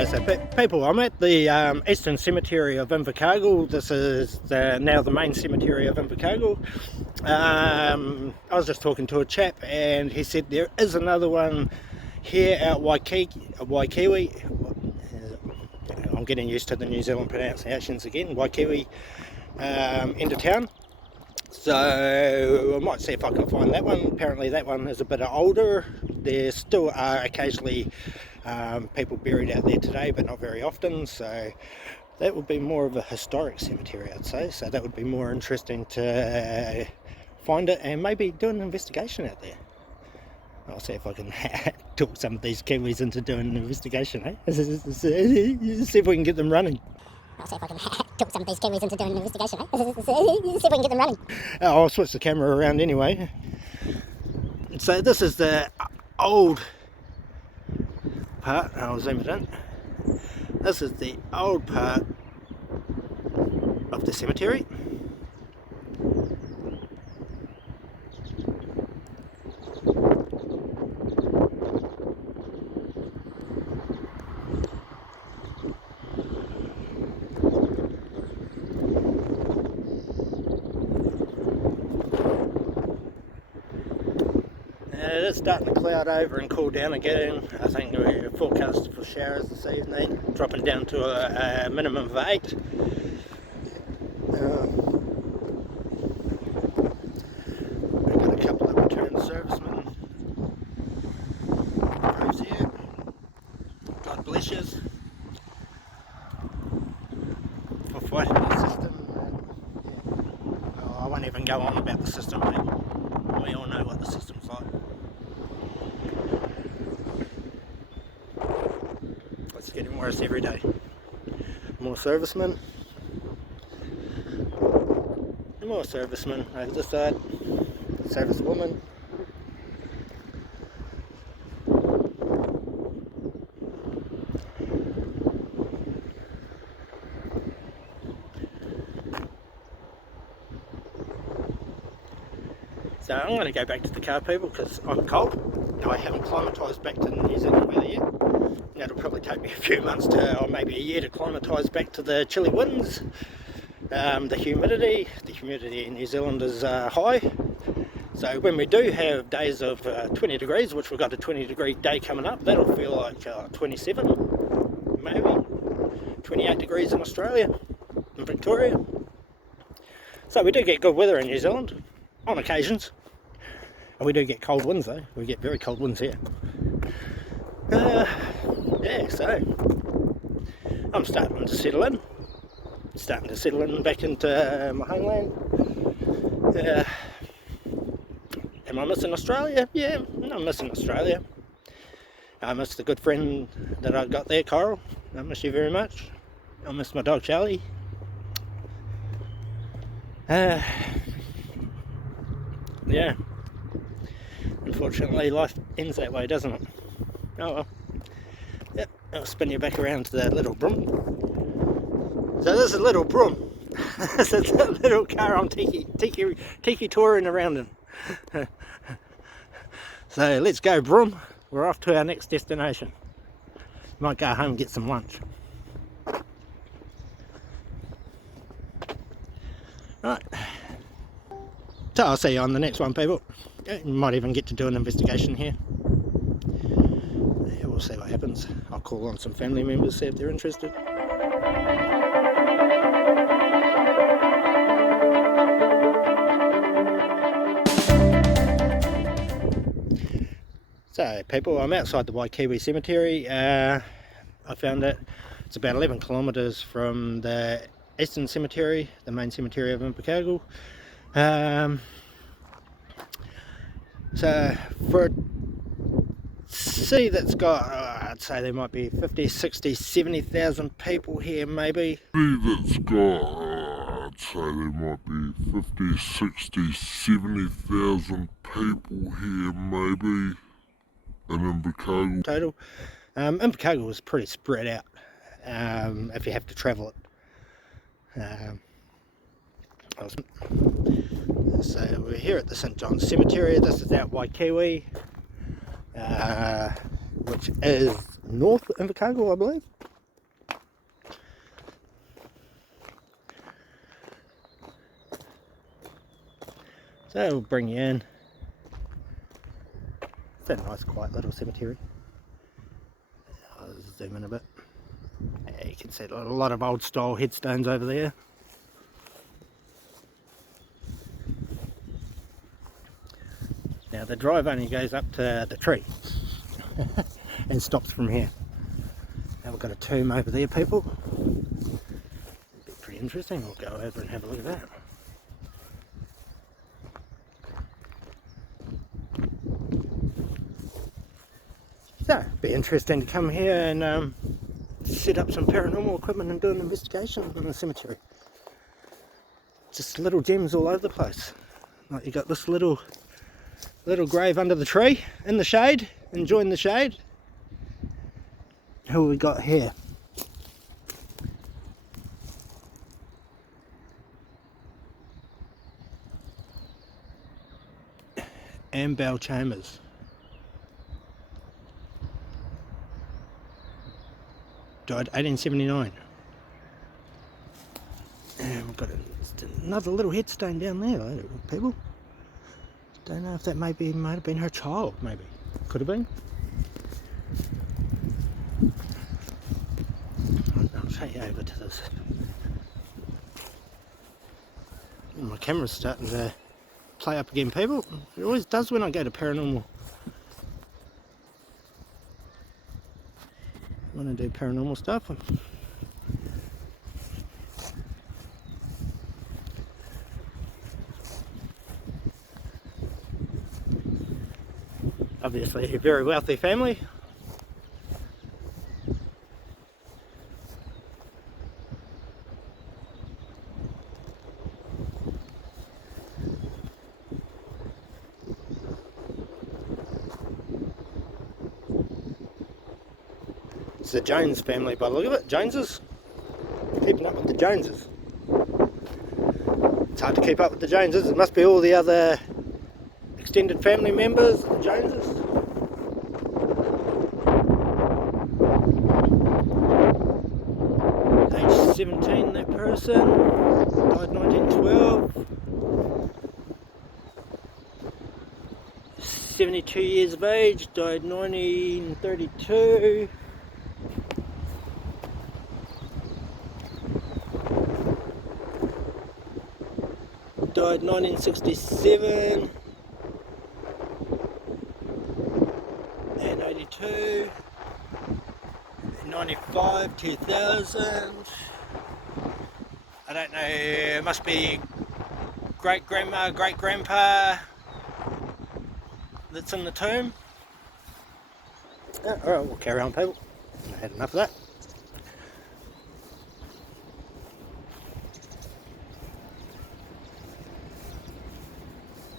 Yeah, so people, I'm at the eastern cemetery of Invercargill. This is now the main cemetery of Invercargill. I was just talking to a chap and he said there is another one here out Waikiwi. I'm getting used to the New Zealand pronunciations again. Waikiwi, end of town. So I might see if I can find that one. Apparently that one is a bit older. There still are occasionally people buried out there today, but not very often. So that would be more of a historic cemetery, I'd say. So that would be more interesting to find it and maybe do an investigation out there. I'll see if I can talk some of these Kiwis into doing an investigation, eh? See if we can get them running. I'll see if I can talk some of these Kiwis into doing an investigation, eh? See if we can get them running. I'll switch the camera around anyway. So this is the old part. I'll zoom it in. This is the old part of the cemetery. It is starting to cloud over and cool down again. I think we're forecast for showers this evening, dropping down to a minimum of 8. We've got a couple of returned servicemen. Proves here. God bless you for fighting the system. Oh, I won't even go on about the system, mate. We all know what the system's like. It's getting worse every day. More servicemen. More servicemen over this side. Servicewoman. So I'm going to go back to the car, people, because I'm cold. I haven't climatised back to the New Zealand weather yet. It'll probably take me a few months or maybe a year to climatise back to the chilly winds. The humidity in New Zealand is high. So when we do have days of 20 degrees, which we've got a 20 degree day coming up, that'll feel like 27, maybe 28 degrees in Australia, in Victoria. So we do get good weather in New Zealand, on occasions. And we do get cold winds though, we get very cold winds here. Yeah, so I'm starting to settle in, back into my homeland. Am I missing Australia? Yeah, I'm missing Australia. I miss the good friend that I got there, Coral. I miss you very much. I miss my dog Charlie. Yeah. Unfortunately, life ends that way, doesn't it? Oh well. Yep, I'll spin you back around to that little broom. So this is a little broom. This is a little car I'm tiki touring around in. So let's go, broom. We're off to our next destination. Might go home and get some lunch. Right. So I'll see you on the next one, people. You might even get to do an investigation here. Yeah, we'll see what happens. I'll call on some family members, see if they're interested. So people, I'm outside the Waikiwi cemetery. I found it. It's about 11 kilometres from the eastern cemetery, the main cemetery of Invercargill. So for a sea that's got, I'd say there might be 50, 60, 70,000 people here maybe. I'd say there might be 50, 60, 70,000 people here maybe in Invercargill. Total. Invercargill is pretty spread out if you have to travel it. So we're here at the St John's Cemetery. This is out Waikiwi, which is north Invercargill, I believe. So we'll bring you in. It's a nice quiet little cemetery. I'll zoom in a bit. Yeah, you can see a lot of old style headstones over there. Now the drive only goes up to the tree and stops from here. Now we've got a tomb over there, people. It'll be pretty interesting. We'll go over and have a look at that. So it'd be interesting to come here and set up some paranormal equipment and do an investigation in the cemetery. Just little gems all over the place. Like you got this little grave under the tree, in the shade, enjoying the shade. Who we got here? Bell Chambers. Died 1879. And we've got another little headstone down there, people. Don't know if that might have been her child, maybe. Could have been. I'll take you over to this. My camera's starting to play up again, people. It always does when I go to paranormal. I want to do paranormal stuff. Obviously a very wealthy family. It's the Jones family by the look of it. Joneses. Keeping up with the Joneses. It's hard to keep up with the Joneses. It must be all the other extended family members, the Joneses. Age 17, that person. Died 1912. 72 years of age. Died 1932. Died 1967 and 82 and 95, 2000. I don't know, it must be great grandma, great grandpa that's in the tomb. Alright, we'll carry on, people. I had enough of that.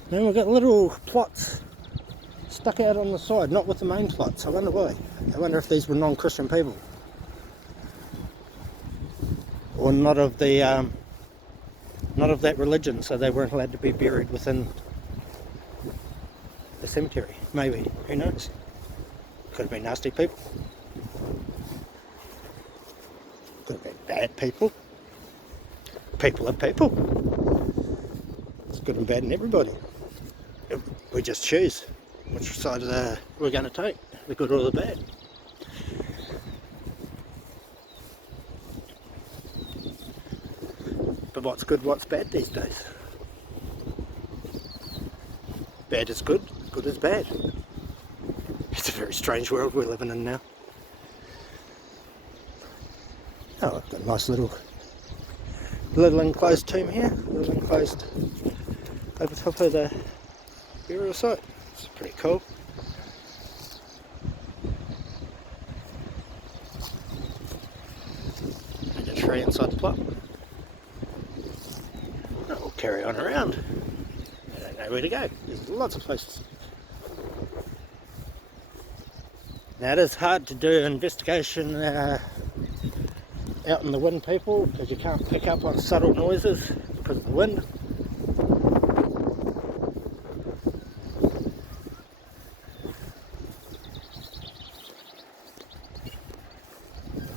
Then we've got little plots stuck out on the side, not with the main plots. I wonder why. I wonder if these were non-Christian people. Or not of that religion, so they weren't allowed to be buried within the cemetery. Maybe, who knows? Could have been nasty people. Could have been bad people. People are people. It's good and bad in everybody. We just choose which side we're going to take, the good or the bad. But what's good, what's bad these days? Bad is good, good is bad. It's a very strange world we're living in now. Oh, I've got a nice little enclosed tomb here, little enclosed over top of the burial site. It's pretty cool. And a tree inside the plot. Oh, we'll carry on around. I don't know where to go. There's lots of places. Now it is hard to do investigation out in the wind, people, because you can't pick up on subtle noises because of the wind.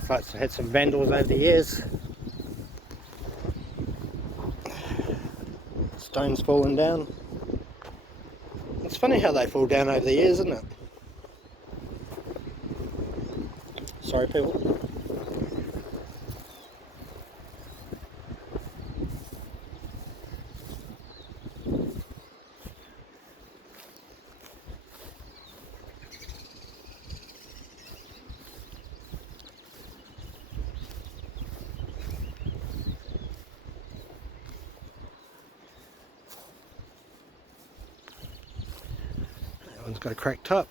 Sites have had some vandals over the years. Stones falling down. funny how they fall down over the years, isn't it? Sorry, people. That one's got a cracked top.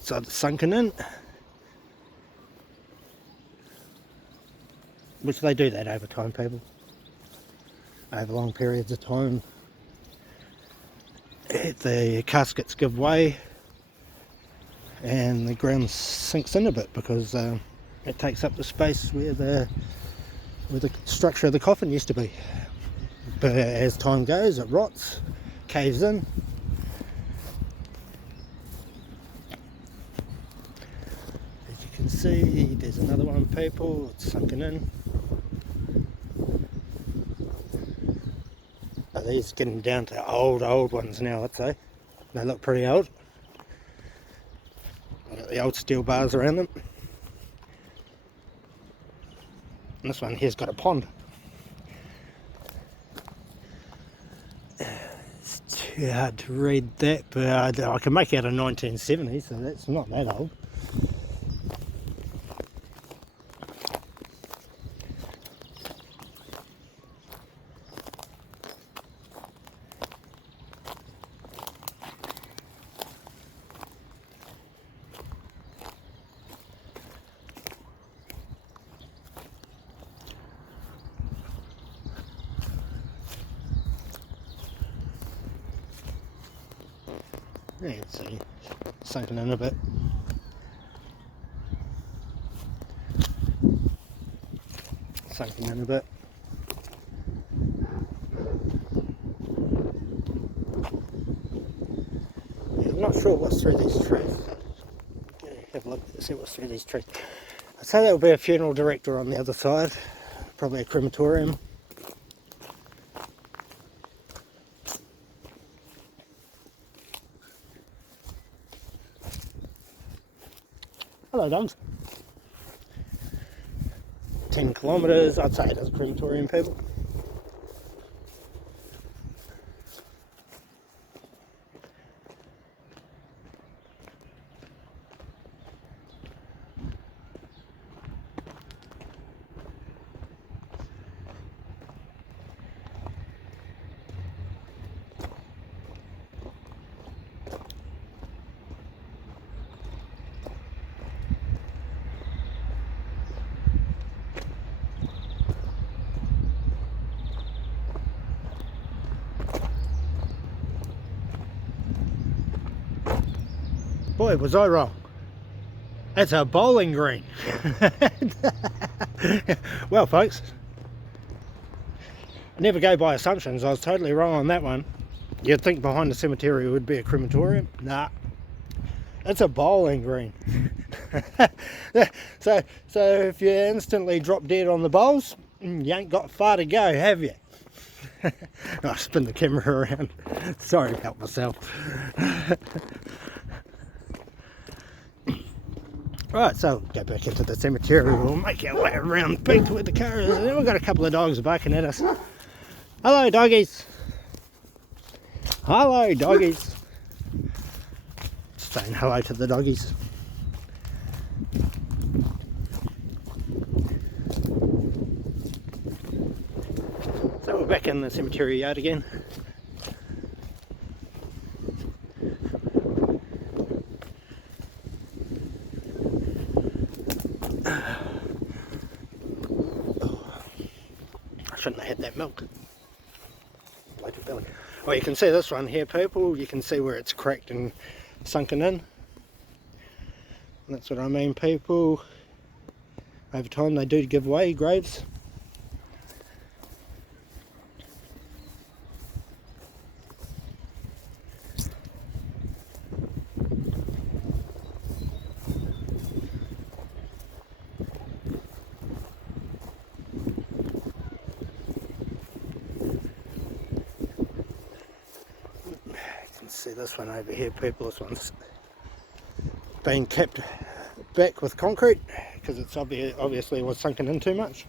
So it's sunken in. Which they do that over time, people. Over long periods of time. The caskets give way and the ground sinks in a bit because it takes up the space where the structure of the coffin used to be. But as time goes, it rots, caves in. As you can see, there's another one, people. It's sunken in. These getting down to old ones now, I'd say. They look pretty old. Got the old steel bars around them. And this one here's got a pond. It's too hard to read that, but I can make out a 1970, so that's not that old. Yeah, you can see, sunken in a bit. Sunken in a bit. Yeah, I'm not sure what's through these trees. Have a look, see what's through these trees. I'd say there'll be a funeral director on the other side, probably a crematorium. Hello, dogs. 10 kilometres, I'd say it is a crematorium, people. Boy, was I wrong. That's a bowling green. Well, folks, I never go by assumptions. I was totally wrong on that one. You'd think behind the cemetery would be a crematorium. Nah, it's a bowling green. So if you instantly drop dead on the bowls, you ain't got far to go, have you? I spin the camera around. Sorry about myself. Right, so go back into the cemetery. We'll make our way around back to where the car is. And then we've got a couple of dogs barking at us. Hello, doggies. Hello, doggies. Just saying hello to the doggies. So we're back in the cemetery yard again. Shouldn't have had that milk. Bloated belly. Well, you can see this one here, people. You can see where it's cracked and sunken in. And that's what I mean, people. Over time they do give way, graves. see this one over here, people. This one's been kept back with concrete because it's obviously was sunken in too much.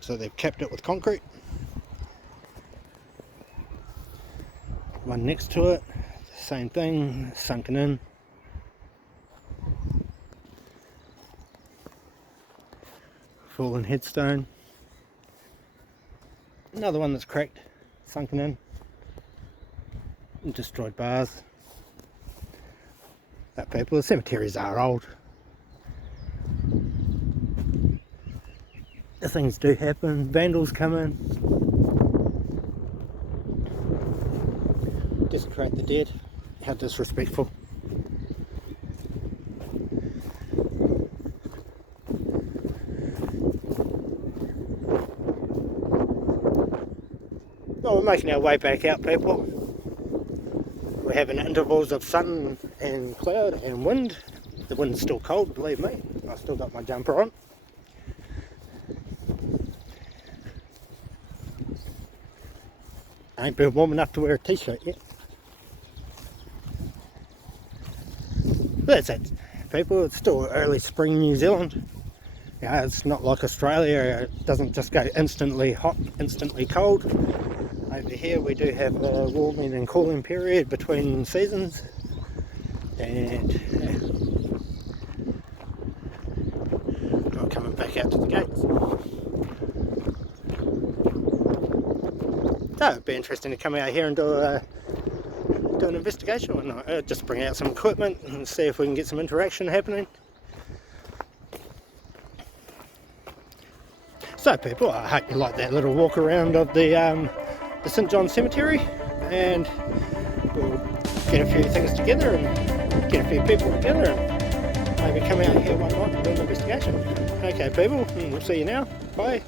So they've capped it with concrete. One next to it, same thing, sunken in. Fallen headstone. Another one that's cracked, sunken in. And destroyed bars. That people, the cemeteries are old. The things do happen, vandals come in. Desecrate the dead. How disrespectful. Well, we're making our way back out, people. We're having intervals of sun and cloud and wind. The wind's still cold, believe me. I've still got my jumper on. I ain't been warm enough to wear a t-shirt yet. But that's it, people. It's still early spring New Zealand. Yeah, it's not like Australia. It doesn't just go instantly hot, instantly cold. Over here we do have a warming and cooling period between seasons. And I'm coming back out to the gates. So it'd be interesting to come out here and do an investigation or not. Just bring out some equipment and see if we can get some interaction happening. So people, I hope you like that little walk around of the St John Cemetery, and we'll get a few things together and get a few people together and maybe come out here one night and do an investigation. Okay people, we'll see you now. Bye.